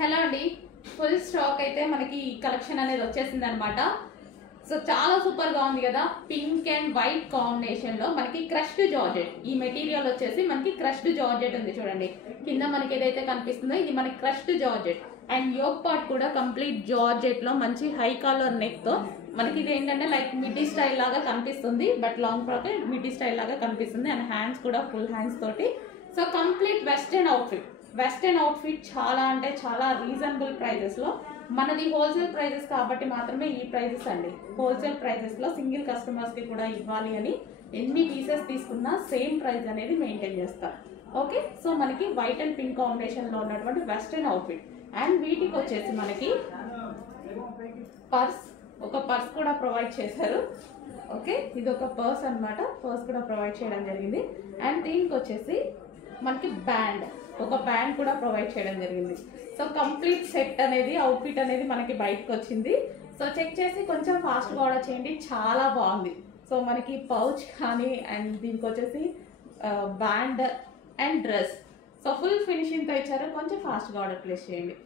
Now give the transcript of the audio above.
Hello అండి, full stock అయితే మనకి కలెక్షన్ అనేది వచ్చేసింది అనమాట. సో చాలా సూపర్ గా ఉంది కదా. పింక్ అండ్ వైట్ కాంబినేషన్ లో మనకి క్రష్డ్ జార్జెట్. ఈ మెటీరియల్ వచ్చేసి మనకి క్రష్డ్ జార్జెట్ ఉంది చూడండి. కింద మనకి ఏదైతే కనిపిస్తుందో ఇది మనకి crushed georgette and yoke part కూడా కంప్లీట్ జార్జెట్ లో మంచి హై కాలర్ నెక్ తో మనకి ఇది ఏంటంటే లైక్ మిడ్డీ స్టైల్ లాగా కనిపిస్తుంది. But long frock middy style లాగా కనిపిస్తుంది అండ్ హ్యాండ్స్ కూడా ఫుల్ హ్యాండ్స్ తోటి. సో కంప్లీట్ వెస్టర్న్ అవుట్ఫిట్ చాలా అంటే చాలా రీజనబుల్ ప్రైజెస్ లో. మనది హోల్సేల్ ప్రైజెస్ కాబట్టి మాత్రమే ఈ ప్రైజెస్ అండి. హోల్సేల్ ప్రైజెస్ లో సింగిల్ కస్టమర్స్ కి కూడా ఇవ్వాలి అని ఎన్ని పీసెస్ తీసుకున్నా సేమ్ ప్రైస్ అనేది మెయింటైన్ చేస్తారు. ఓకే, సో మనకి వైట్ అండ్ పింక్ కాంబినేషన్ లో ఉన్నటువంటి వెస్టర్న్ అవుట్ఫిట్ అండ్ వీటికి వచ్చేసి మనకి ఒక పర్స్ కూడా ప్రొవైడ్ చేశారు. ఓకే, ఇది ఒక పర్స్ అన్నమాట. పర్స్ కూడా ప్రొవైడ్ చేయడం జరిగింది అండ్ దీనికి వచ్చేసి మనకి ఒక బ్యాండ్ కూడా ప్రొవైడ్ చేయడం జరిగింది. సో కంప్లీట్ సెట్ అనేది అవుట్ఫిట్ అనేది మనకి బయటకు వచ్చింది. సో చెక్ చేసి కొంచెం ఫాస్ట్గా ఆర్డర్ చేయండి, చాలా బాగుంది. సో మనకి పౌచ్ కానీ అండ్ దీనికి వచ్చేసి band and dress. So full ఫినిషింగ్తో ఇచ్చారు, కొంచెం ఫాస్ట్గా ఆర్డర్ ప్లేస్ చేయండి.